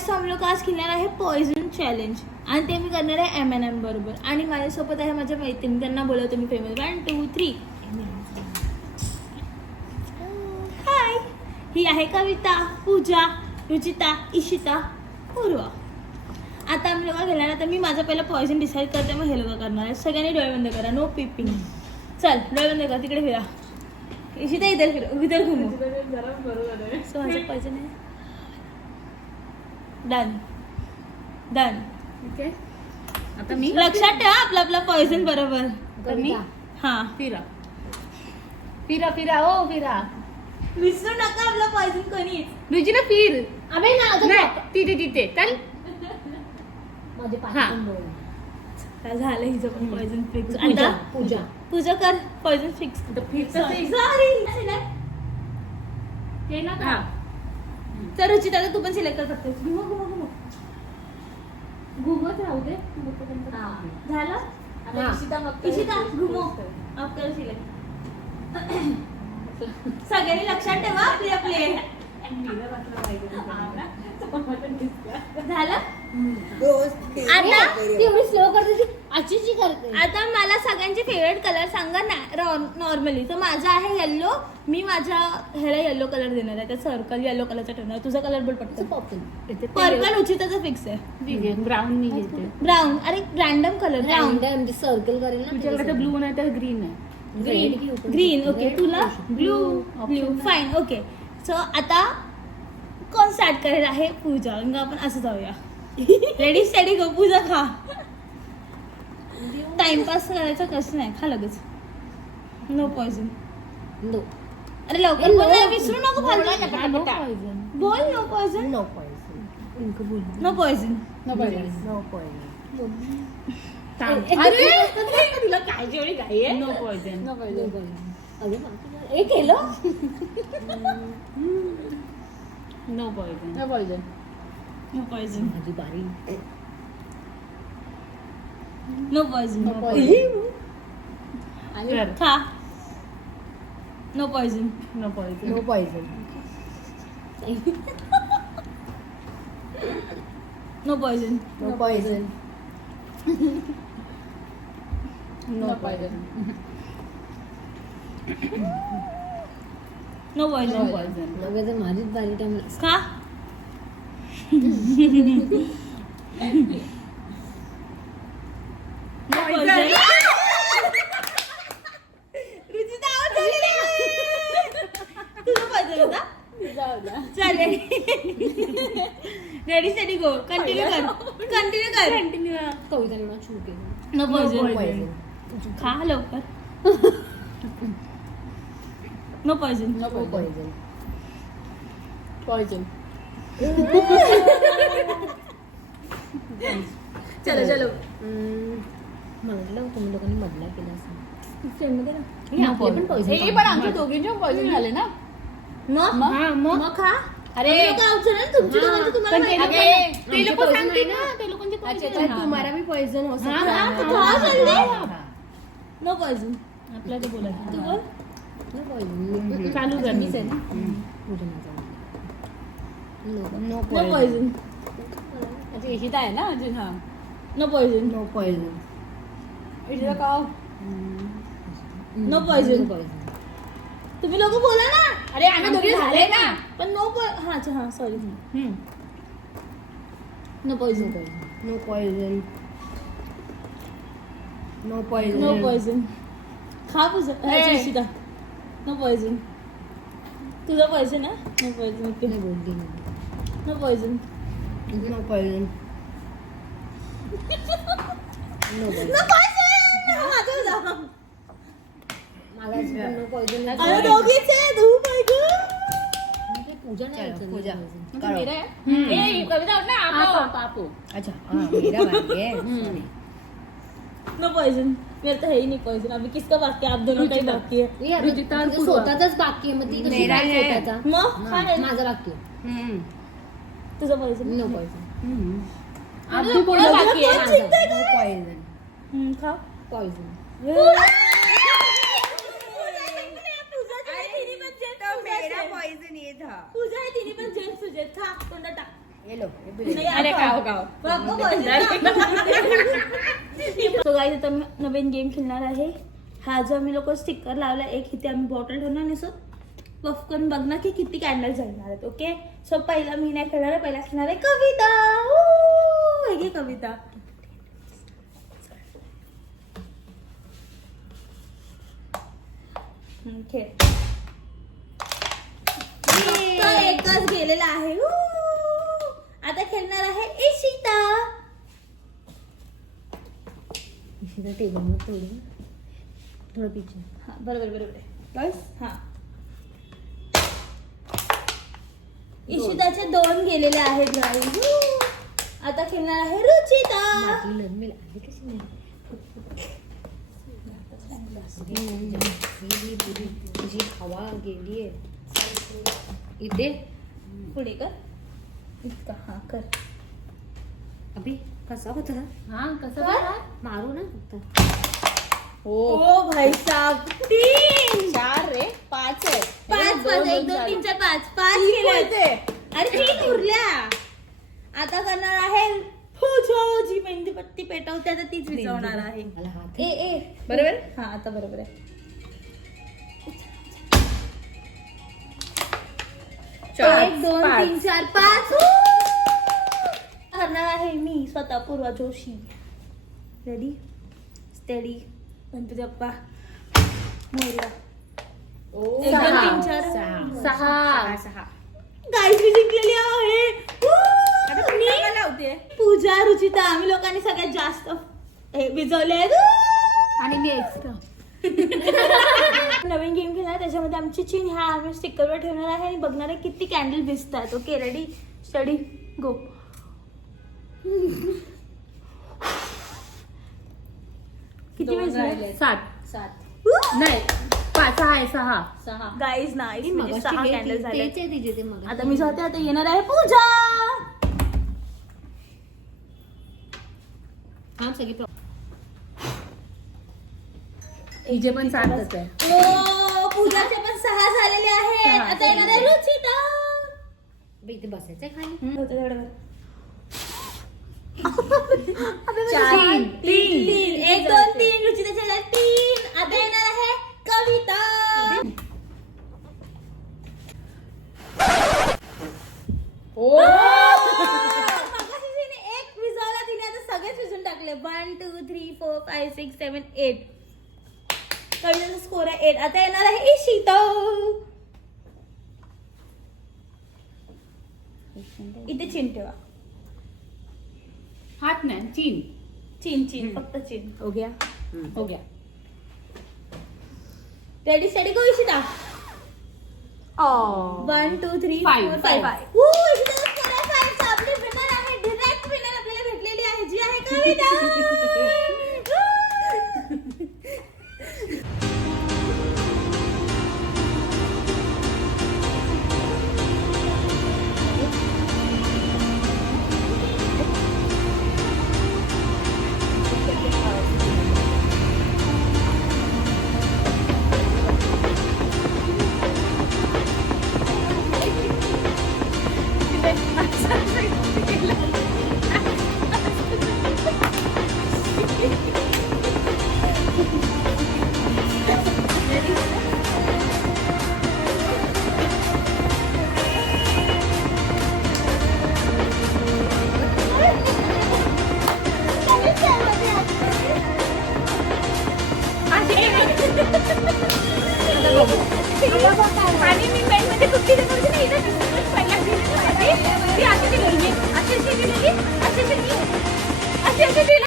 Guys हम लोग आज खेळणार आहे पॉइझन चॅलेंज आणि ते मी करणार आहे M&M बरोबर. आणि माझ्यासोबत आहे माझ्या मैत्रिणी, त्यांना बोलवते मी फेमस. 1 2 3. हाय, ही आहे कविता, पूजा, रुचिता, इशिता, पूर्वा. आता आम्ही लोक खेळणार. आता मी माझा पहिला पॉइझन डिसाईड करते, मग हे लोक करणार आहे. सगळ्यांनी डोळे बंद करा, नो पिपिंग. चल डोळे बंद करा, तिकडे फिरा. इशिता इधर फिर, इधर घुमो. सो माझं पॉइझन आहे. Done done. ओके, आता मी लक्षात ठेवा आपला आपला पॉइझन बरोबर. तर मी हा, फिरा फिरा फिरा हो फिरा. विसरू नका आपला पॉइझन कोणी. रुचिना फिर. अबे ना नाही, तिथे तिथे चल. माझे हा. काय झालं हिचं पण पॉइझन फिक्स. पूजा आता पूजा पूजा कर पॉइझन फिक्स. आता फिक्स सॉरी. केला का? तर रुचिता आता तू पण सिलेक्ट कर फक्त. घुमो घुमो घुमो. घुमत राहू दे. झालं. हा. इशिता घुमो. आप कर सिलेक्ट. सगळ्यांनी लक्षात ठेवा आपले आपले. झालं. आता तेवढी स्लो करते ती अशीची करते. आता मला सगळ्यांचे फेवरेट कलर सांगा ना नॉर्मली. तर माझा आहे येल्लो. मी माझ्या ह्याला येल्लो कलर देणार आहे. त्या सर्कल येल्लो कलरचा ठेवणार. तुझा कलर बोल पटकन. पर्पल उचिताचा फिक्स आहे. ब्राऊन मी घेते. ब्राऊन. अरे रॅन्डम कलर ब्राऊन. म्हणजे सर्कल करेल ना तुझ्याकडे ब्लू नाही तर ग्रीन आहे. ग्रीन. ओके, तुला blue. Blue fine. Okay, so आता कोण स्टार्ट करेल आहे? पूजा. मग आपण असं जाऊया. रेडी स्टेडी गो. पूजा खा. टाइमपास करायचा कसं नाही. खा लगेच. No poison. नो अरे लवकर बोल ना, विसरू नको फालतू. हा, no poison. बोल no poison. No poison no poison. No poison. No poison अरे तुला काय जेवढी घाई आहे. No poison. No poison. अरे बाप, हे केलं. No poison. No poison. No poison. माझी बारी. No poison. No poison. कर. खा. No poison. No poison. No poison. No poison. No poison. No poison. No poison. No poison. अगं तर माझीच बारी टाइम. खा. No poison. रुचिता आवाज झालेला आहे. तुझं पॉइझन होता. चालेल. Ready steady go. कंटिन्यू कर. कंटिन्यू कर. कंटिन्यू. कविताने मला शूट केलं. No poison. पॉइझन. खा लवकर. No poison. No no poison. Poison. Poison. चलो चलो. मला वाटलं तुम्ही लोकांनी मधला केला असं. No आपले पण पॉइझन. हे पण आमच्या दोघींचे पॉइझन झाले ना. मग हा, मग? मग खा. अरे काय ऑप्शन आहे तुमची हा. दोघांची तुम्हाला पण ते माहिती लोकं- आहे. ते लोक poison सांगतील आहे ना. ना. ते लोकांचे अच्छा poison अच्छा, आहे. तुम्हाला भी पॉइझन हो हाँ, सकता हाँ, है. तो खा जल्दी. हा. No poison. आपल्याला ते बोलायचं. तू बोल. No poison. चालू कर. मीच आहे ना. पूजा माझा. No no poison. अच्छा, इशिता आहे ना अजून. हा. No poison. No poison. Ishita का? No poison. तुम्ही लोक बोला ना. अरे आम्ही दोघी झाले ना. पण नो हा अच्छा हा sorry. No poison. No poison. No poison. No poison. खा पूजा. ए. इशिता. No poison. तुझं पॉइझन आहे. No poison. ओके. नाही बोलते मी. No poison. No poison. No poison. No poison. माझं होता. मला नो पॉइझन. अरे दोघीच आहेत. Oh my God. पूजा नाही चलो, पूजा. तो मेरा है. ए कविता उठ ना. आपो पापू. अच्छा हाँ मेरा बाकी है नो पॉइजन. मेरा तो है ही नहीं पॉइजन. अभी किसका बाकी है? आप दोनों का ही बाकी है. हे आता रुचिता आणि तुझं पूर्वा. स्वतःचाच बाकी आहे मग ती कशी मेरा काय है. स्वतःचा? मग काय माझा बाकी आहे. तुझं पॉइजन. No poison. आपको पूरा बाकी है. नो पॉइजन खा. पॉइझन. तो मेरा पॉइजन ये था पूजा आहे तिने पण जेम्स तुझे खा तोंडात टाक. येलो नाही, अरे आता- गाव बाप्पा बोलणार. So guys, आता मी नवीन गेम खेळणार आहे. हा जो आम्ही लोक स्टिकर लावला एक इथे आम्ही बॉटल ठेवणार आणि सो पफ करून बघणार की किती कॅन्डल जळणार आहेत. ओके सो पहिला मी नाही खेळणार आहे, पहिला खेळणार आहे कविता. हे घे कविता. खेळ. फक्त एकच गेलेला आहे. आता खेळणार आहे इशिता. इशिता टेबलवर थोडं थोडं पिक्चर. हा बरोबर बरोबर आहे. बस हा. इशिताचे 2 गेलेले आहेत guys. आता खेळणार आहे रुचिता. मागील मी आली कशी नाही तुझी हवा गेली इथे पुढे कर. इतका हा कर. अभि कसा होता हा कसं काय? काय? मारू ना फक्त ओ भाई साहब 3 4 रे 5 आहे 5 1 2 3 4 5 गेले. अरे 3 उरल्या. आता करणार आहे पूजा. जी मेहंदीपत्ती पेटवते आता तीच विजवणार आहे. मला हात ए बरोबर हा आता बरोबर आहे. 1 2 3 4 5 करणार आहे मी स्वतः पूर्वा जोशी. Ready steady Ganpati Bappa Morya. 1 2 3 4 6 गाईस मी जिंकलेली आहे. मी लावते पूजा रुचिता आम्ही लोकांनी सगळ्यात जास्त हे विजवले आहेत. आणि मी एक्स्ट्रा नवीन गेम खेळणार त्याच्यामध्ये आमची चीन ह्या आम्ही स्टिकरवर ठेवणार आहे आणि बघणार आहे किती कॅन्डल दिसतात. ओके रेडी स्टडी गो. किती वेळ 7 नाही 5 आहे 6 गाईज नाही म्हणजे 6 कॅन्डल झाले. तेच आहे तिचे ते मग आता मी जाते. आता येणार आहे पूजा. हा सगळी हिचे पण 7च आहे. ओ पूजाचे पण 6 झालेले आहेत. 6 आता येणार आहे रुचिता. इथे बसायचंय खाली होतं तेवढं. 4 3 1 2 3 रुचिताच्या 3. आता येणार आहे कविता. ओ मगाशी तिने 1 विजवला. तिने आता सगळेच विजून टाकले. 1 2 3 4 5 6 7 8. कविताचा स्कोर आहे 8. आता येणार आहे इशिता. इथे चिन ठेवा. हात नाही चीन चिन चिन फक्त चिन. हो गया हो गया. रेडी स्टडी गो इशिता. 1 2 3 Five. 4 5 इशिताचा स्कोर आहे 5. आपली विनर आहे. डिरेक्ट विनर आपल्याला भेटलेली आहे जी आहे कविता. आणि मी मेन मध्ये कुठली